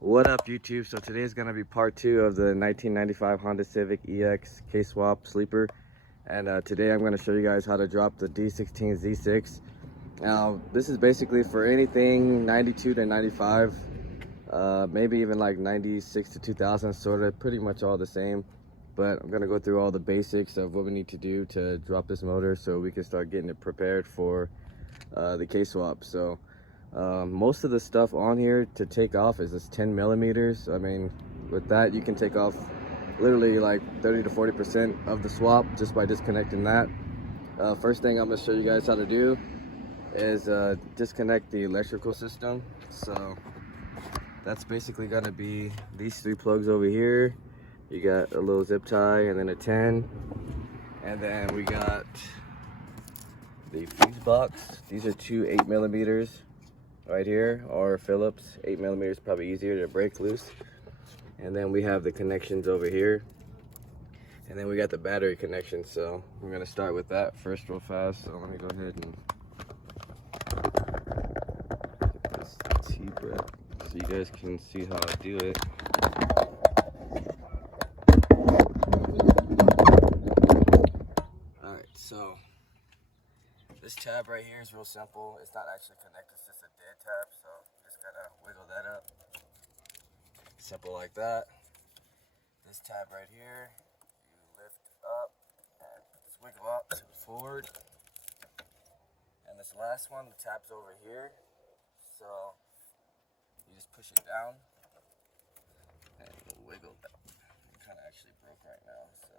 What up, YouTube? So today is going to be part 2 of the 1995 Honda Civic EX K-Swap Sleeper. And today I'm going to show you guys how to drop the D16 Z6. Now, this is basically for anything 92 to 95, maybe even like 96 to 2000, sort of pretty much all the same. But I'm going to go through all the basics of what we need to do to drop this motor so we can start getting it prepared for the K-Swap. So most of the stuff on here to take off is just 10 millimeters. I mean, with that you can take off literally like 30 to 40% of the swap just by disconnecting that. First thing I'm going to show you guys how to do is disconnect the electrical system. So that's basically going to be these 3 plugs over here. You got a little zip tie and then a 10, and then we got the fuse box. These are 2 8 millimeters right here, or Phillips. 8 millimeters probably easier to break loose. And then we have the connections over here, and then we got the battery connection. So we're going to start with that first real fast. So let me go ahead and get this T-brake so you guys can see how I do it. Alright, so this tab right here is real simple. It's not actually connected, it's just a dead tab, so just gotta wiggle that up. Simple like that. This tab right here, you lift up and just wiggle up to forward. And this last one, the tab's over here, so you just push it down and wiggle that. It kind of actually broke right now, so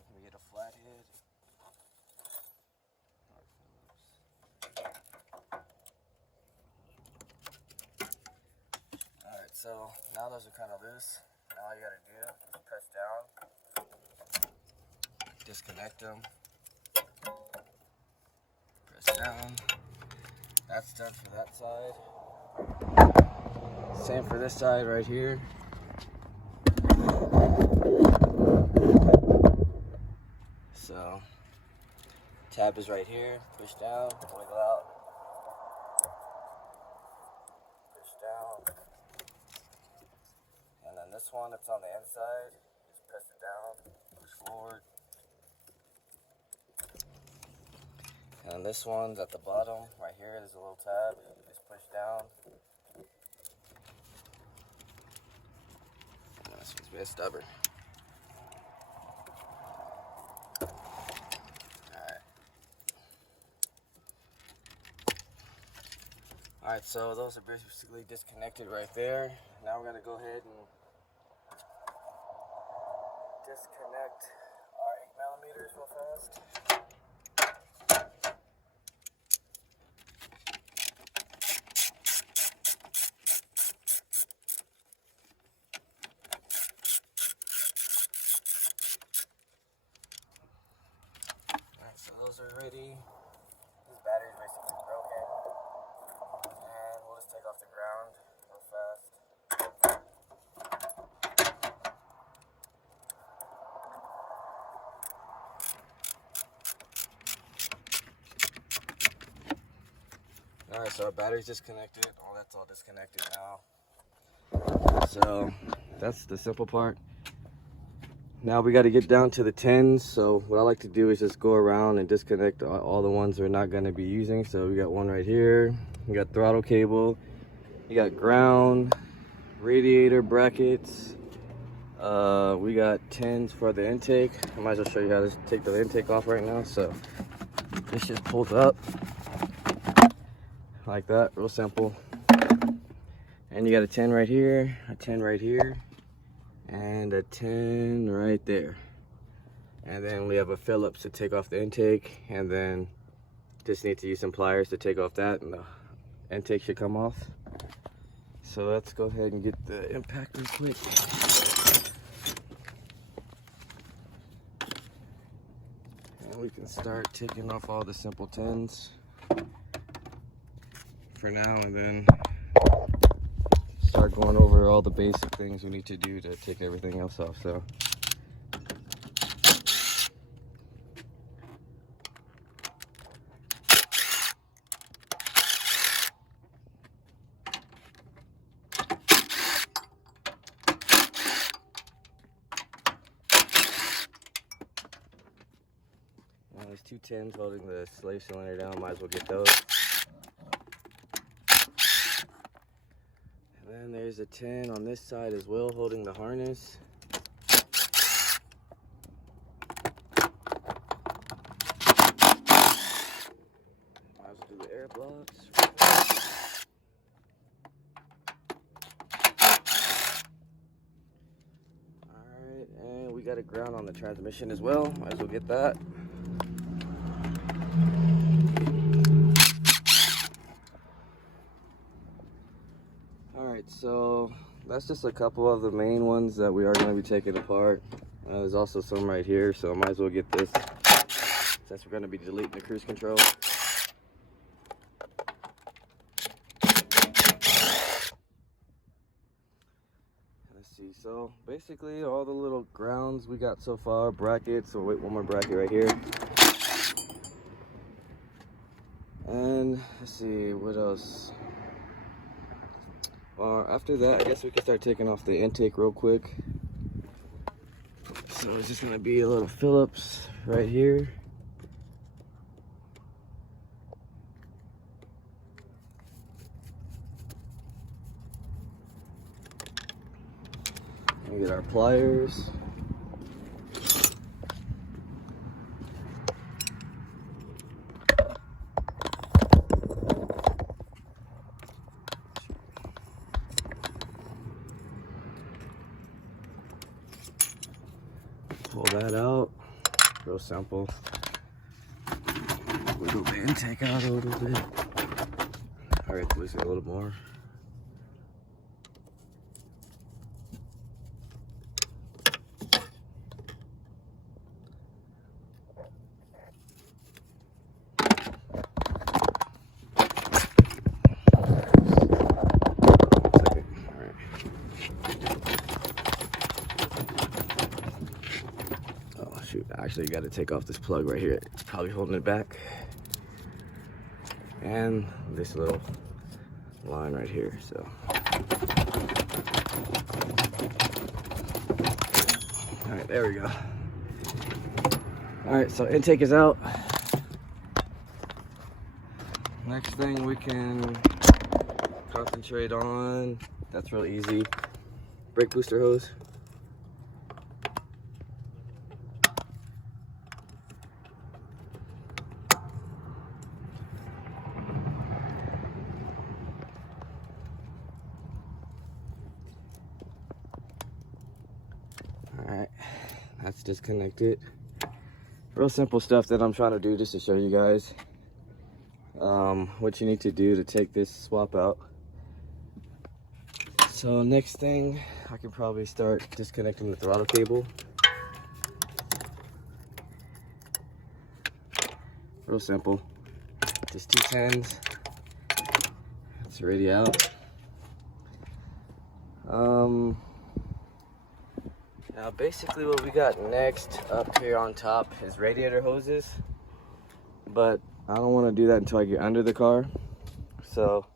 let me get a flathead. Alright, so now those are kind of loose. Now all you gotta do is press down, disconnect them, press down. That's done for that side. Same for this side right here. So, tab is right here, push down, wiggle out, push down. And then this one that's on the inside, just press it down, push forward. And this one's at the bottom, right here, there's a little tab, you just push down. And this one's very stubborn. Alright, so those are basically disconnected right there. Now we're going to go ahead and disconnect our 8 millimeters real fast. Alright, so those are ready. This battery is basically broken. And we'll just take off the ground real fast. Alright, so our battery's disconnected. Oh, that's all disconnected now. So that's the simple part. Now we got to get down to the 10s. So what I like to do is just go around and disconnect all the ones we're not going to be using. So we got one right here. We got throttle cable. You got ground, radiator brackets. We got 10s for the intake. I might as well show you how to take the intake off right now. So this just pulls up like that, real simple. And you got a 10 right here, a 10 right here, and a 10 right there. And then we have a Phillips to take off the intake, and then just need to use some pliers to take off that, and the intake should come off. So let's go ahead and get the impact real quick. And we can start taking off all the simple 10s for now, and then start going over all the basic things we need to do to take everything else off. So two tins holding the slave cylinder down. Might as well get those. And then there's a tin on this side as well holding the harness. Might as well do the air blocks. Alright, and we got a ground on the transmission as well. Might as well get that. Alright, so that's just a couple of the main ones that we are going to be taking apart. There's also some right here, so I might as well get this since we're going to be deleting the cruise control. Let's see, so basically all the little grounds we got so far, brackets, so wait, one more bracket right here. And let's see, what else? After that, I guess we can start taking off the intake real quick. So it's just gonna be a little Phillips right here. We get our pliers. Pull that out, real simple. Wiggle the intake out a little bit. All right, loosen a little more. Actually, you got to take off this plug right here. It's probably holding it back. And this little line right here. So, all right, there we go. All right, so intake is out. Next thing we can concentrate on, that's real easy. Brake booster hose. Alright, that's disconnected. Real simple stuff that I'm trying to do just to show you guys what you need to do to take this swap out. So next thing, I can probably start disconnecting the throttle cable. Real simple. Just 2 10s. It's already out. Now basically what we got next up here on top is radiator hoses, but I don't want to do that until I get under the car. So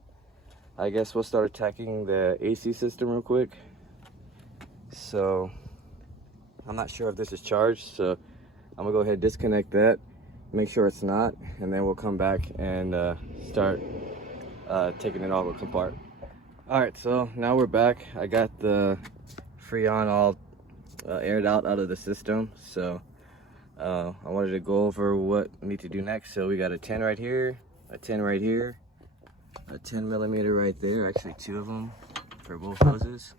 I guess we'll start attacking the AC system real quick. So I'm not sure if this is charged, so I'm gonna go ahead and disconnect that, make sure it's not, and then we'll come back and start taking it all apart. All right, so now we're back. I got the Freon all aired out of the system, so I wanted to go over what we need to do next. So we got a 10 right here, a 10 right here, a 10mm right there, actually 2 of them for both hoses.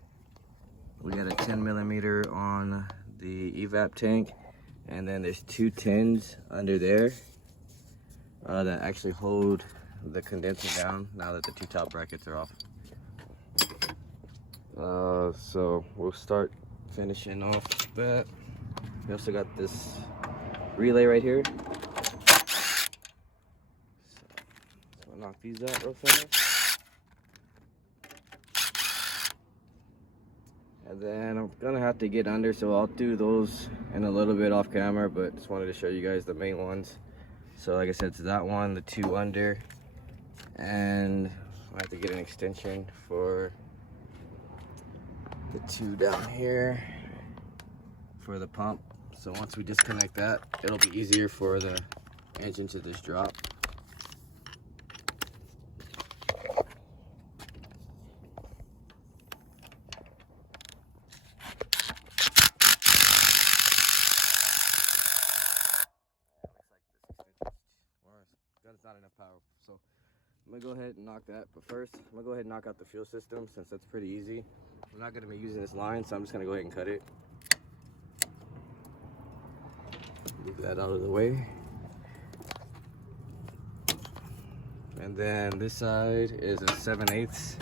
We got a 10mm on the evap tank, and then there's 2 10s under there that actually hold the condenser down now that the 2 top brackets are off. So we'll start finishing off that. We also got this relay right here. So we'll knock these out real fast. And then I'm gonna have to get under, so I'll do those in a little bit off camera, but just wanted to show you guys the main ones. So like I said, it's that one, the 2 under, and I have to get an extension for the 2 down here for the pump. So once we disconnect that, it'll be easier for the inch into this drop. That's not enough power, so I'm gonna go ahead and knock that. But first, I'm gonna go ahead and knock out the fuel system since that's pretty easy. I'm not gonna be using this line, so I'm just gonna go ahead and cut it. Move that out of the way. And then this side is a 7/8.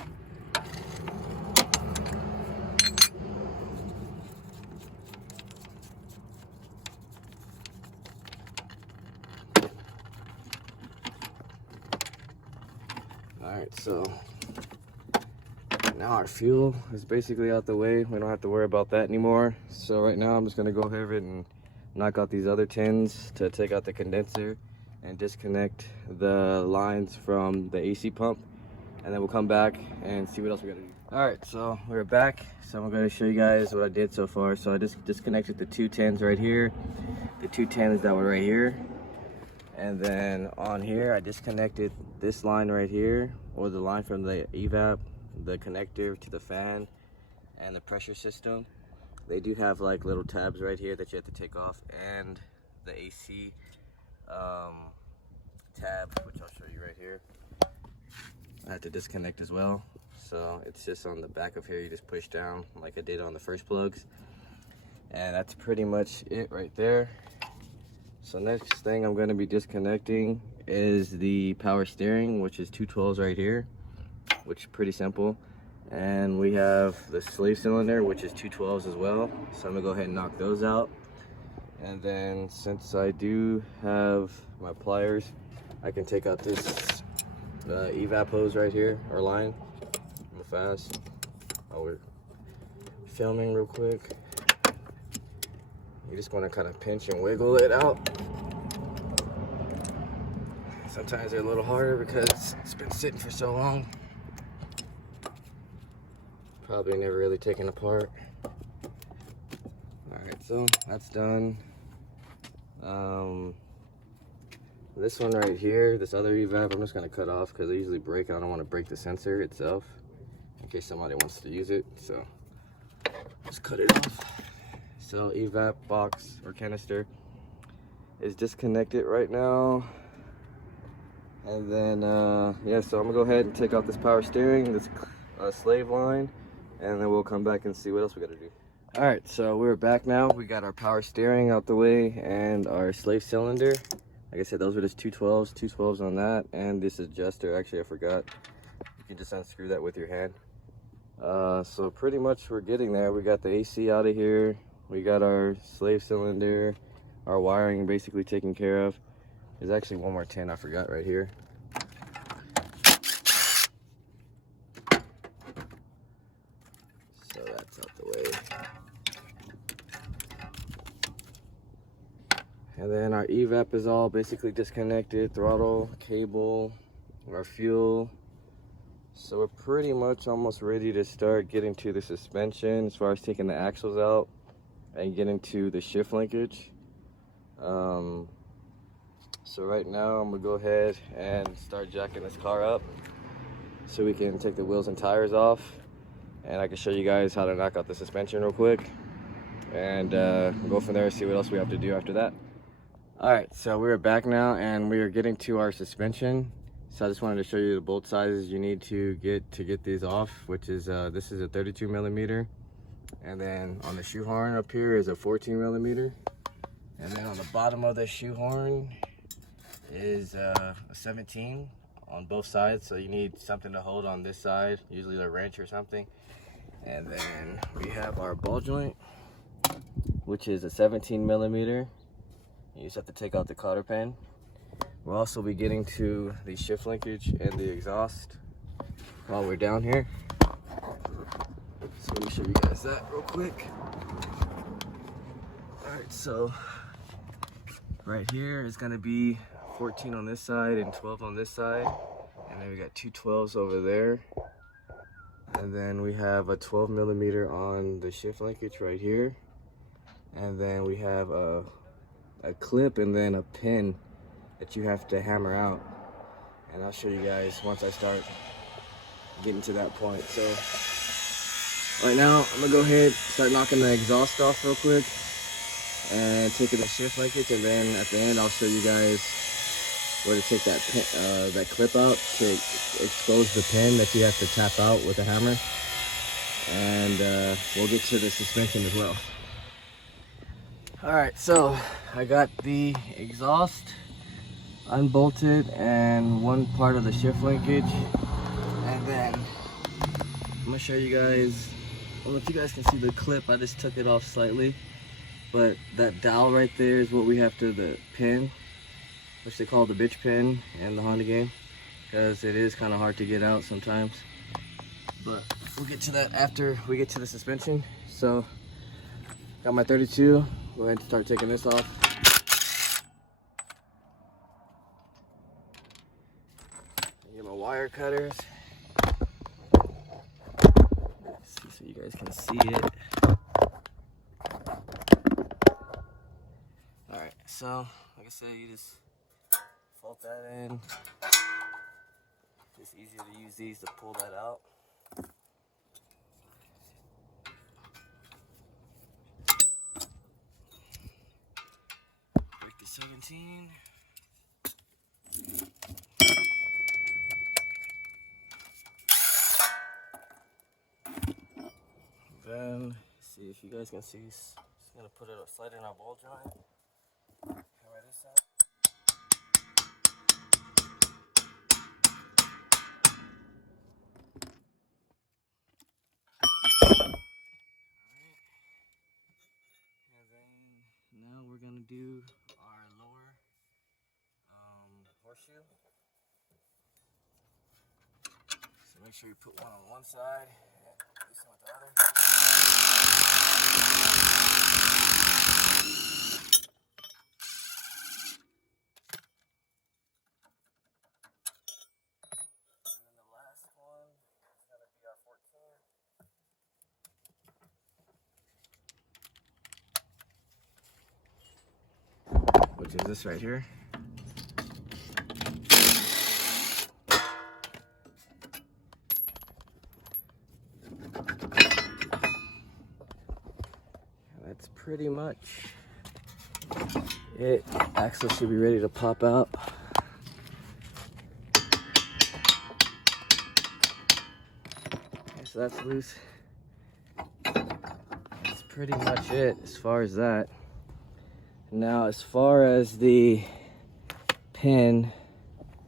Alright, so now our fuel is basically out the way. We don't have to worry about that anymore. So right now I'm just gonna go ahead and knock out these other tins to take out the condenser and disconnect the lines from the AC pump, and then we'll come back and see what else we gotta do. Alright, so we're back. So I'm gonna show you guys what I did so far. So I just disconnected the two tins right here, the two tins that were right here. And then on here, I disconnected this line right here, or the line from the evap, the connector to the fan, and the pressure system. They do have like little tabs right here that you have to take off, and the AC tab, which I'll show you right here. I had to disconnect as well. So it's just on the back of here, you just push down like I did on the first plugs. And that's pretty much it right there. So next thing I'm going to be disconnecting is the power steering, which is 212s right here, which is pretty simple. And we have the slave cylinder, which is 212s as well. So I'm going to go ahead and knock those out. And then since I do have my pliers, I can take out this evap hose right here, or line, real fast. Oh, we're filming real quick. You just want to kind of pinch and wiggle it out. Sometimes they're a little harder because it's been sitting for so long. Probably never really taken apart. Alright, so that's done. This one right here, this other evap, I'm just going to cut off because they usually break. I don't want to break the sensor itself in case somebody wants to use it. So just cut it off. So evap box or canister is disconnected right now. And then yeah, so I'm gonna go ahead and take out this power steering, this slave line, and then we'll come back and see what else we gotta do. All right, so we're back now. We got our power steering out the way and our slave cylinder. Like I said, those were just 212s on that, and this adjuster, actually I forgot. You can just unscrew that with your hand. So pretty much we're getting there. We got the AC out of here. We got our slave cylinder, our wiring basically taken care of. There's actually one more tin I forgot right here. So that's out the way. And then our evap is all basically disconnected, throttle, cable, our fuel. So we're pretty much almost ready to start getting to the suspension as far as taking the axles out and getting to the shift linkage. So right now I'm gonna go ahead and start jacking this car up so we can take the wheels and tires off, and I can show you guys how to knock out the suspension real quick, and go from there and see what else we have to do after that. All right, so we're back now and we are getting to our suspension. So I just wanted to show you the bolt sizes you need to get these off, which is this is a 32 millimeter, and then on the shoehorn up here is a 14 millimeter, and then on the bottom of the shoehorn is a 17 on both sides. So you need something to hold on this side, usually a wrench or something. And then we have our ball joint, which is a 17 millimeter. You just have to take out the cotter pin. We'll also be getting to the shift linkage and the exhaust while we're down here. So let me show you guys that real quick. All right, so right here is gonna be 14 on this side and 12 on this side, and then we got two 12s over there, and then we have a 12 millimeter on the shift linkage right here, and then we have a clip and then a pin that you have to hammer out. And I'll show you guys once I start getting to that point. So right now, I'm gonna go ahead, start knocking the exhaust off real quick and taking the shift linkage, and then at the end, I'll show you guys where to take that pin, that clip out to expose the pin that you have to tap out with a hammer. And we'll get to the suspension as well. All right, so I got the exhaust unbolted and one part of the shift linkage, and then I'm gonna show you guys. I don't know if you guys can see the clip. I just took it off slightly, but that dowel right there is what we have to the pin, which they call the bitch pin in the Honda game, because it is kind of hard to get out sometimes. But we'll get to that after we get to the suspension. So got my 32. Go ahead and start taking this off. Get my wire cutters. So you guys can see it. Alright, so like I said, you just fold that in. It's easier to use these to pull that out. Break the 17. Then, see if you guys can see, just gonna put it slide in our ball joint. Hammer this out. And then now we're gonna do our lower horseshoe. So make sure you put one on one side and this one with the other. And then the last one is gonna be our 14. Which is this right here. That's pretty much it. Axle should be ready to pop out. Okay, so that's loose. That's pretty much it as far as that. Now, as far as the pin,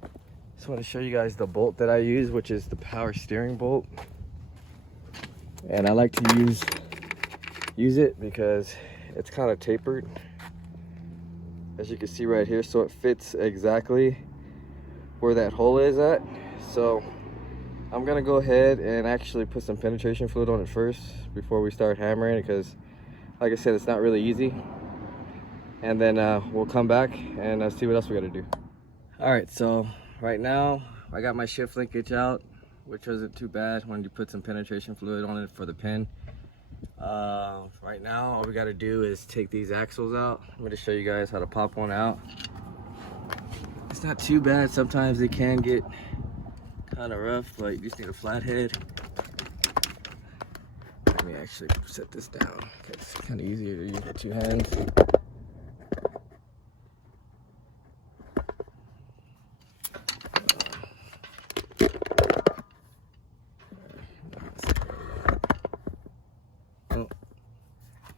I just want to show you guys the bolt that I use, which is the power steering bolt. And I like to use it because it's kind of tapered, as you can see right here, so it fits exactly where that hole is at. So I'm gonna go ahead and actually put some penetration fluid on it first before we start hammering it, because like I said, it's not really easy. And then we'll come back and see what else we gotta do. All right, so right now I got my shift linkage out, which wasn't too bad when you put some penetration fluid on it for the pin. Right now all we got to do is take these axles out. I'm going to show you guys how to pop one out. It's not too bad. Sometimes they can get kind of rough, but you just need a flat head. Let me actually set this down. It's kind of easier to use with two hands.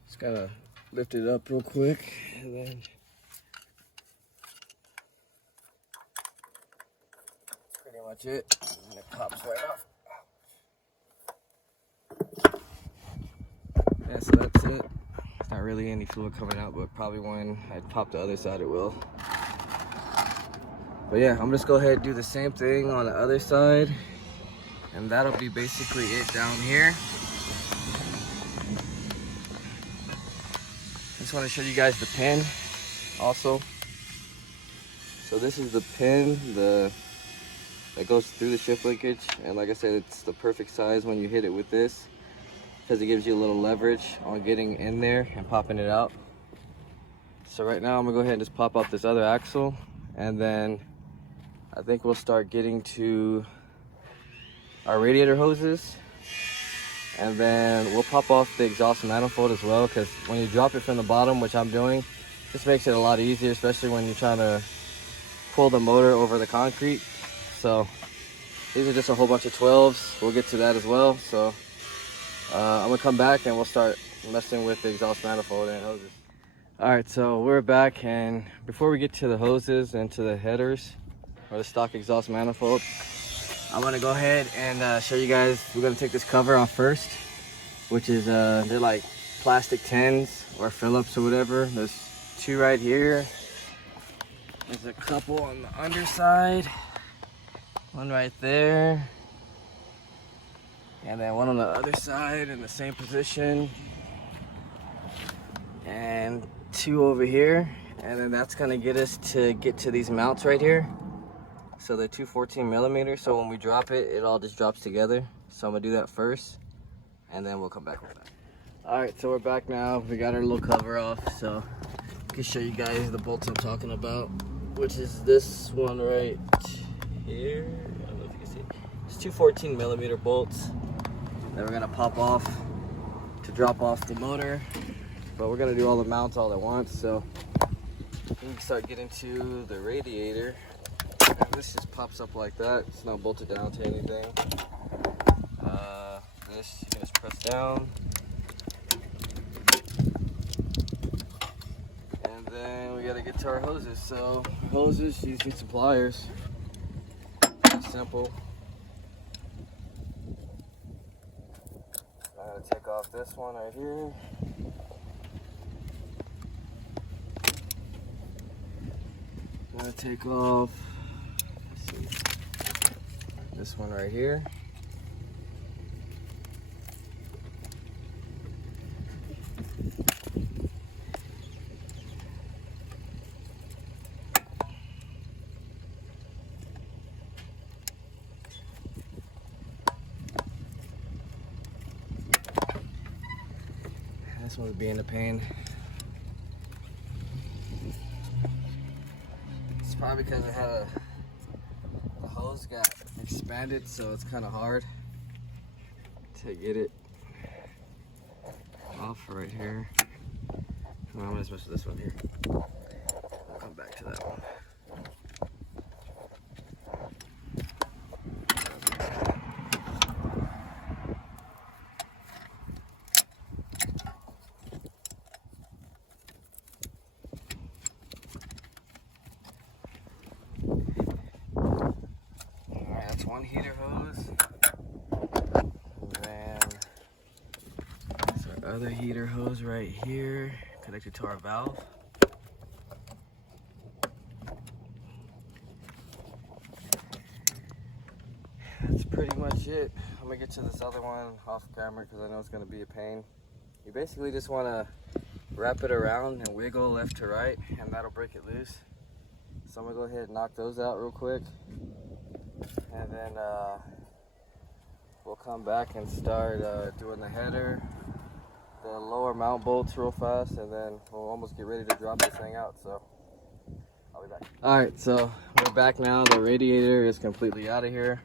Just gotta lift it up real quick, and then pretty much it. And it pops right off. Yeah, so that's it. It's not really any fluid coming out, but probably when I pop the other side, it will. But yeah, I'm just go ahead and do the same thing on the other side, and that'll be basically it down here. Just want to show you guys the pin also. So this is the pin that goes through the shift linkage, and like I said, it's the perfect size when you hit it with this, because it gives you a little leverage on getting in there and popping it out. So right now I'm gonna go ahead and just pop out this other axle, and then I think we'll start getting to our radiator hoses, and then we'll pop off the exhaust manifold as well, because when you drop it from the bottom, which I'm doing, this makes it a lot easier, especially when you're trying to pull the motor over the concrete. So these are just a whole bunch of 12s. We'll get to that as well. So I'm gonna come back and we'll start messing with the exhaust manifold and hoses. All right, so we're back, and before we get to the hoses and to the headers or the stock exhaust manifold, I'm gonna go ahead and show you guys. We're gonna take this cover off first, which is they're like plastic 10s or Phillips or whatever. There's 2 right here. There's a couple on the underside, 1 right there, and then 1 on the other side in the same position, and 2 over here. And then that's gonna get us to these mounts right here. So they're 2 14mm, so when we drop it, it all just drops together. So I'm gonna do that first, and then we'll come back with that. All right, so we're back now. We got our little cover off, so I can show you guys the bolts I'm talking about, which is this one right here. I don't know if you can see. It's 2 14mm bolts that we're gonna pop off to drop off the motor, but we're gonna do all the mounts all at once. So we can start getting to the radiator. And this just pops up like that. It's not bolted down to anything. This you can just press down. And then we gotta get to our hoses. So hoses, you just need some pliers. Pretty simple. I'm gonna take off this one right here. I'm gonna take off this one right here. This one's being a pain. It's probably because it had the hose got expanded, so it's kind of hard to get it off right here. I'm gonna mess with this one here. I'll come back to that one. That's 1 heater hose. And then there's our other heater hose right here, connected to our valve. That's pretty much it. I'm gonna get to this other one off camera because I know it's gonna be a pain. You basically just wanna wrap it around and wiggle left to right, and that'll break it loose. So I'm gonna go ahead and knock those out real quick. And then we'll come back and start doing the header, the lower mount bolts real fast, and then we'll almost get ready to drop this thing out. So I'll be back. All right, so we're back now. The radiator is completely out of here.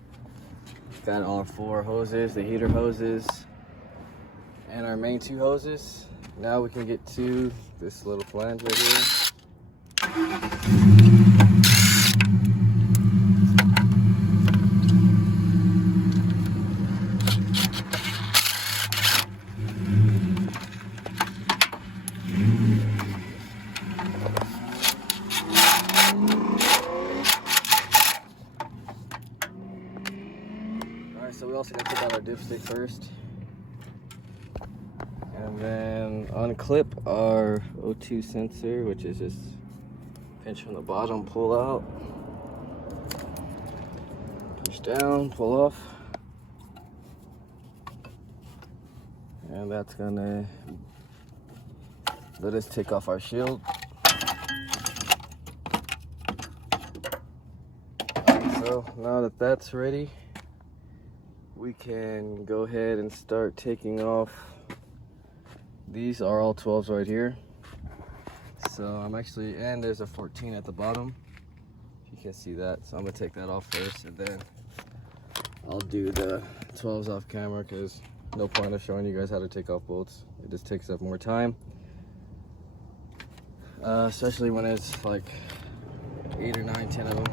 Got all 4 hoses, the heater hoses, and our main 2 hoses. Now we can get to this little flange right here. So we also got to take out our dipstick first, and then unclip our O2 sensor, which is just pinch from the bottom, pull out, push down, pull off, and that's gonna let us take off our shield. So now that that's ready, we can go ahead and start taking off. These are all 12s right here. So I'm actually, and there's a 14 at the bottom. can't see that, so I'm gonna take that off first, and then I'll do the 12s off camera, because no point of showing you guys how to take off bolts. It just takes up more time, especially when it's like 8 or 9, 10 of them.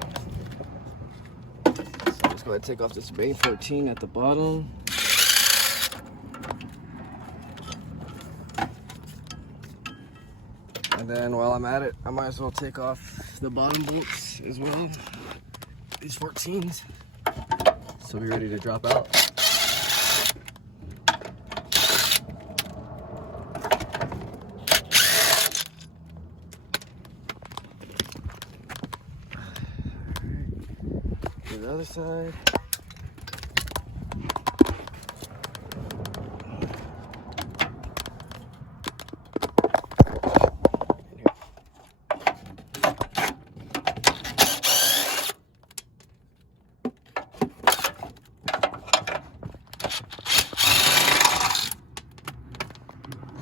So I'm just going to take off this main 14 at the bottom. And then while I'm at it, I might as well take off the bottom bolts as well, these 14s, so we're ready to drop out. To the other side.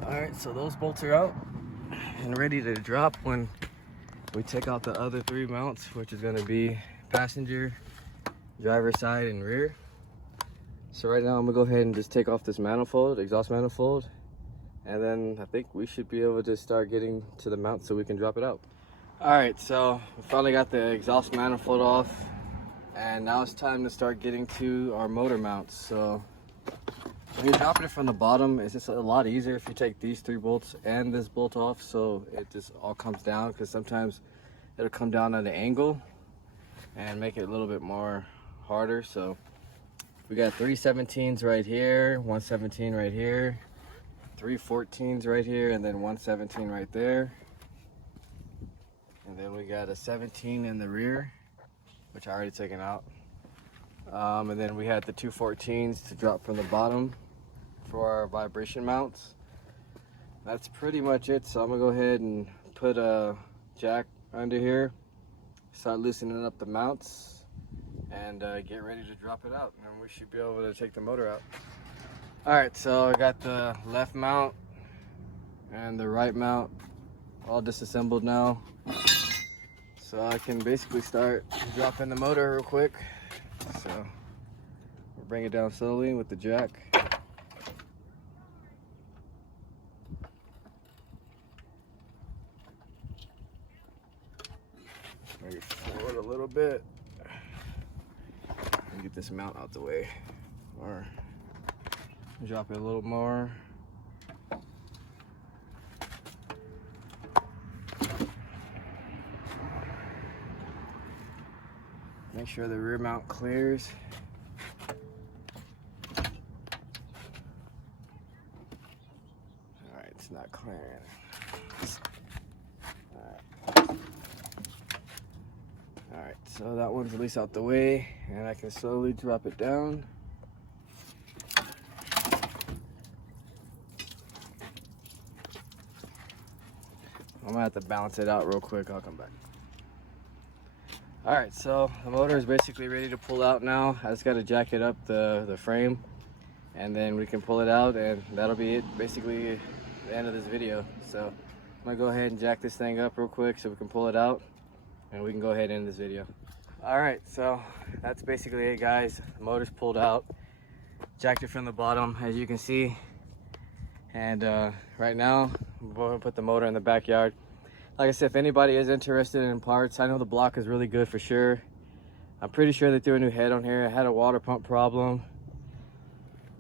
Alright, so those bolts are out and ready to drop when we take out the other 3 mounts, which is going to be passenger, driver side, and rear. So right now I'm going to go ahead and just take off this manifold, exhaust manifold, and then I think we should be able to start getting to the mount so we can drop it out. Alright, so we finally got the exhaust manifold off, and now it's time to start getting to our motor mounts. So when you're dropping it from the bottom, it's just a lot easier if you take these 3 bolts and this bolt off, so it just all comes down, because sometimes it'll come down at an angle and make it a little bit more harder. So we got 3 17s right here, 1 17 right here, 3 14s right here, and then 1 17 right there. And then we got a 17 in the rear, which I already taken out. And then we had the 2 14s to drop from the bottom for our vibration mounts. That's pretty much it. So I'm gonna go ahead and put a jack under here, start loosening up the mounts, and get ready to drop it out, and we should be able to take the motor out. Alright, so I got the left mount and the right mount all disassembled now, so I can basically start dropping the motor real quick. So we'll bring it down slowly with the jack. Bring it forward a little bit and get this mount out the way, or drop it a little more. Make sure the rear mount clears. Alright, it's not clearing. Alright, so that one's at least out the way, and I can slowly drop it down. I'm gonna have to balance it out real quick. I'll come back. Alright, so the motor is basically ready to pull out now. I just got to jack it up the frame, and then we can pull it out, and that'll be it, basically the end of this video. So I'm gonna go ahead and jack this thing up real quick so we can pull it out, and we can go ahead and end this video. Alright, so that's basically it, guys. The motor's pulled out, jacked it from the bottom, as you can see, and right now I'm going to put the motor in the backyard. Like I said, if anybody is interested in parts, I know the block is really good for sure. I'm pretty sure they threw a new head on here. I had a water pump problem.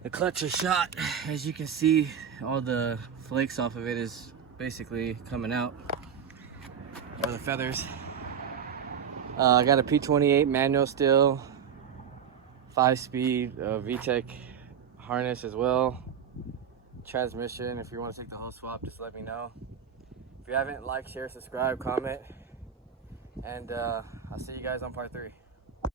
The clutch is shot. As you can see, all the flakes off of it is basically coming out, or the feathers. I got a P28 manual still, 5-speed VTEC harness as well. Transmission, if you want to take the whole swap, just let me know. If you haven't, like, share, subscribe, comment, and I'll see you guys on part 3.